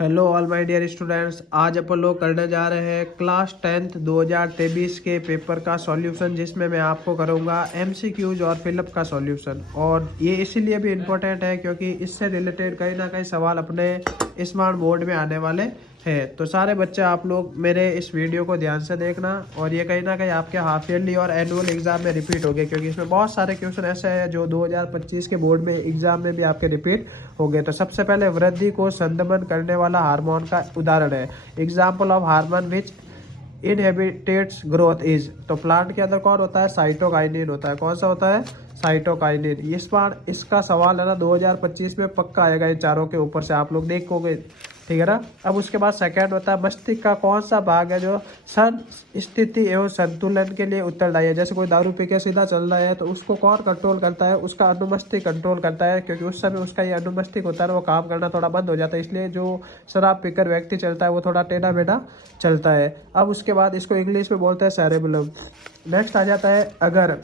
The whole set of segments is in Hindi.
Hello all my dear students, आज अपन लोग करने जा रहे हैं क्लास 10th 2023 के पेपर का सॉल्यूशन, जिसमें मैं आपको करूंगा एमसीक्यूज और फिलअप का सॉल्यूशन। और ये इसीलिए भी इम्पोर्टेंट है क्योंकि इससे रिलेटेड कहीं ना कहीं सवाल अपने स्मार्ट बोर्ड में आने वाले हैं। तो सारे बच्चे आप लोग मेरे इस वीडियो को ध्यान से देखना, और ये कहीं ना कहीं आपके हाफ ईयरली और एनुअल एग्जाम में रिपीट हो गए, क्योंकि इसमें बहुत सारे क्वेश्चन ऐसे हैं जो 2025 के बोर्ड में एग्जाम में भी आपके रिपीट हो गए। तो सबसे पहले वृद्धि को संदमन करने वाला हार्मोन का उदाहरण है। Example of hormone which inhibits growth is. तो प्लांट के अंदर कौन होता है? साइटोकाइनिन होता है। कौन सा होता है? साइटोकाइनिन। इस बार इसका सवाल है ना 2025 में पक्का आएगा, इन चारों के ऊपर से आप लोग देखोगे, ठीक है ना। अब उसके बाद सेकंड होता है मस्तिष्क का कौन सा भाग है जो सन स्थिति एवं संतुलन के लिए उत्तरदायी है। जैसे कोई दारू पी के सीधा चल रहा है तो उसको कौन कंट्रोल करता है? उसका अनुमस्तिष्क कंट्रोल करता है, क्योंकि उस समय उसका ये अनुमस्तिष्क होता है वो काम करना थोड़ा बंद हो जाता है, इसलिए जो शराब पीकर व्यक्ति चलता है वो थोड़ा टेढ़ा मेढ़ा चलता है। अब उसके बाद इसको इंग्लिश में बोलते हैं सेरेबेलम। नेक्स्ट आ जाता है अगर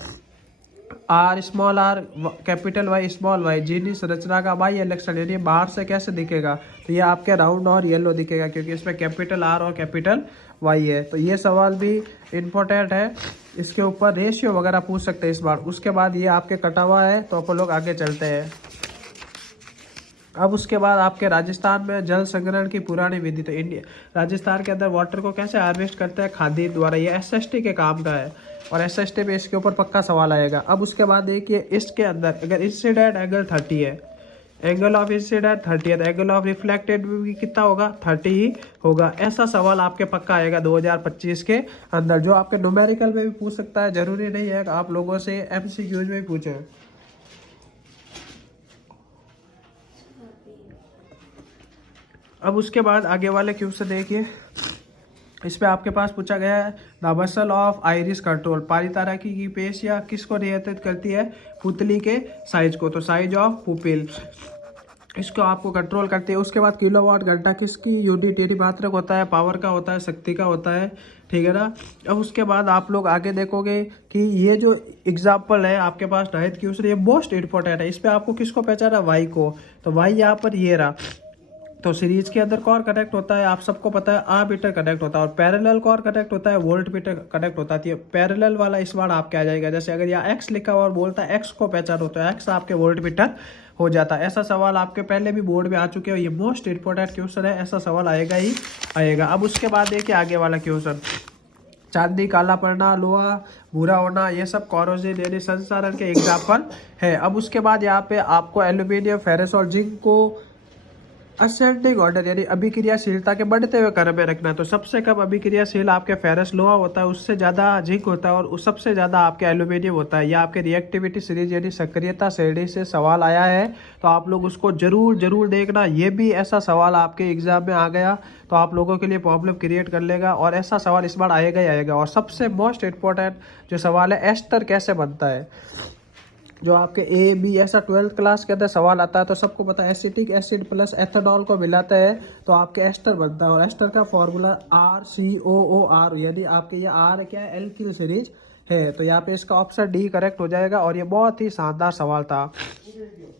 R small R capital Y small Y जीनी संरचना का बाह्य लक्षण, यानी बाहर से कैसे दिखेगा? तो ये आपके राउंड और येलो दिखेगा, क्योंकि इसमें कैपिटल आर और कैपिटल वाई है। तो ये सवाल भी इम्पोर्टेंट है, इसके ऊपर रेशियो वगैरह पूछ सकते हैं इस बार। उसके बाद ये आपके कटा हुआ है, तो अपन लोग आगे चलते हैं। अब उसके बाद आपके राजस्थान में जल संग्रहण की पुरानी विधि। तो इंडिया राजस्थान के अंदर वाटर को कैसे हार्वेस्ट करते हैं? खादी द्वारा। ये एसएसटी के काम का है, और एसएसटी में इसके ऊपर पक्का सवाल आएगा। अब उसके बाद देखिए इसके अंदर अगर इंसिडेंट एंगल 30 है, एंगल ऑफ इंसिडेंट 30 है, तो एंगल ऑफ रिफ्लेक्टेड भी कितना होगा? 30 ही होगा। ऐसा सवाल आपके पक्का आएगा 2025 के अंदर, जो आपके न्यूमेरिकल में भी पूछ सकता है। जरूरी नहीं है कि आप लोगों से एमसीक्यूज में भी पूछे। अब उसके बाद आगे वाले क्वेश्चन देखिए, इसमें आपके पास पूछा गया है the muscle of iris control. पारितारकी की पेशियां किसको नियंत्रित करती है? पुतली के साइज को। तो साइज ऑफ पुपिल इसको आपको कंट्रोल करती है। उसके बाद किलोवाट घंटा किसकी यूनिट यानी मात्रक होता है? पावर का होता है, शक्ति का होता है, ठीक है ना। अब उसके बाद आप लोग आगे देखोगे कि ये जो एग्जाम्पल है आपके पास नाइन्थ क्वेश्चन, ये मोस्ट इंपॉर्टेंट है। इस पर आपको किसको पहचाना? वाई को। तो वाई यहाँ पर ये रहा। तो सीरीज के अंदर कौन कनेक्ट होता है? आप सबको पता है आर मीटर कनेक्ट होता है, और पैरेलल कौन कनेक्ट होता है? वोल्ट मीटर कनेक्ट होता है। पैरेलल वाला इस बार आपके आ जाएगा। जैसे अगर यहाँ एक्स लिखा हुआ और बोलता है एक्स को पहचानो, तो एक्स आपके वोल्ट मीटर हो जाता है। ऐसा सवाल आपके पहले भी बोर्ड में आ चुके हो, ये मोस्ट इंपॉर्टेंट क्वेश्चन है, ऐसा सवाल आएगा ही आएगा। अब उसके बाद देखिए आगे वाला क्वेश्चन, चांदी काला पड़ना, लोहा भूरा होना, ये सब कॉरोजन यानी संसारण के एग्जाम्पल है। अब उसके बाद यहाँ पे आपको एल्यूमिनियम, फेरस और जिंक को असेंडिंग ऑर्डर यानी अभिक्रियाशीलता के बढ़ते हुए क्रम में रखना है। तो सबसे कम अभिक्रियाशील आपके फेरस लोहा होता है, उससे ज़्यादा जिंक होता है, और सबसे ज़्यादा आपके एल्यूमिनियम होता है। यह आपके रिएक्टिविटी सीरीज यानी सक्रियता श्रेणी से सवाल आया है, तो आप लोग उसको जरूर देखना। ये भी ऐसा सवाल आपके एग्जाम में आ गया तो आप लोगों के लिए प्रॉब्लम क्रिएट कर लेगा, और ऐसा सवाल इस बार आएगा ही आएगा। और सबसे मोस्ट इम्पोर्टेंट जो सवाल है, एस्टर कैसे बनता है, जो आपके ए बी ऐसा 12th क्लास के अंदर सवाल आता है। तो सबको पता है एसिटिक एसिड प्लस एथेनॉल को मिलाता है तो आपके एस्टर बनता है, और एस्टर का फॉर्मूला RCOOR, यानी आपके ये आर क्या है? एल्किल सीरीज है। तो यहाँ पे इसका ऑप्शन डी करेक्ट हो जाएगा, और ये बहुत ही शानदार सवाल था।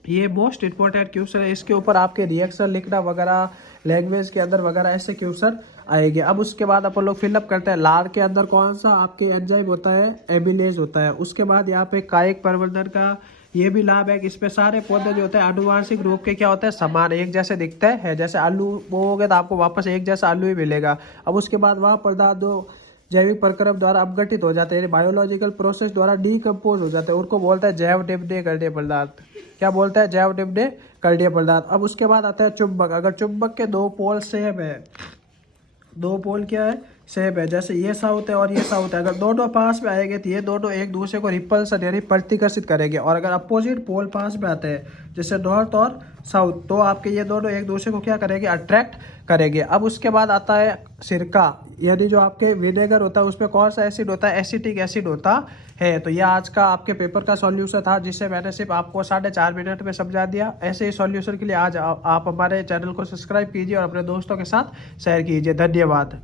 ये मोस्ट इंपॉर्टेंट क्वेश्चन है, इसके ऊपर आपके रिएक्शन लिखना वगैरह, लैंग्वेज के अंदर वगैरह ऐसे क्वेश्चन आएंगे। अब उसके बाद अपन लोग फिलअप करते हैं, लार के अंदर कौन सा आपके एंजाइम होता है? एमिलेज होता है। उसके बाद यहाँ पे कायिक प्रवर्धन का ये भी लाभ है कि इसमें सारे पौधे जो होते हैं आनुवांशिक रूप के क्या होते हैं? समान, एक जैसे दिखते हैं। जैसे आलू बोओगे तो आपको वापस एक जैसा आलू ही मिलेगा। अब उसके बाद वह पदार्थ जो जैविक प्रक्रम द्वारा अपघटित हो जाते हैं, यानी बायोलॉजिकल प्रोसेस द्वारा डीकम्पोज हो जाते हैं, उनको बोलता है जैव निम्न करणीय पदार्थ। क्या बोलता है? जैव निम्न करणीय पदार्थ। अब उसके बाद आता है चुंबक। अगर चुंबक के दो पोल सेम है, दो पोल क्या है? सेम है, जैसे ये साउथ है और ये साउथ है, अगर दोनों पास में आएंगे तो ये दोनों एक दूसरे को रिपल्सन यानी प्रतिकर्षित करेंगे। और अगर अपोजिट पोल पास में आते हैं, जैसे नॉर्थ और साउथ, तो आपके ये दोनों एक दूसरे को क्या करेंगे? अट्रैक्ट करेंगे। अब उसके बाद आता है सिरका, यानी जो आपके विनेगर होता है उसमें कौन सा एसिड होता है? एसिटिक एसिड होता है। तो यह आज का आपके पेपर का सॉल्यूशन था, जिससे मैंने सिर्फ आपको 4.5 मिनट में समझा दिया। ऐसे ही सॉल्यूशन के लिए आज आप हमारे चैनल को सब्सक्राइब कीजिए और अपने दोस्तों के साथ शेयर कीजिए। धन्यवाद।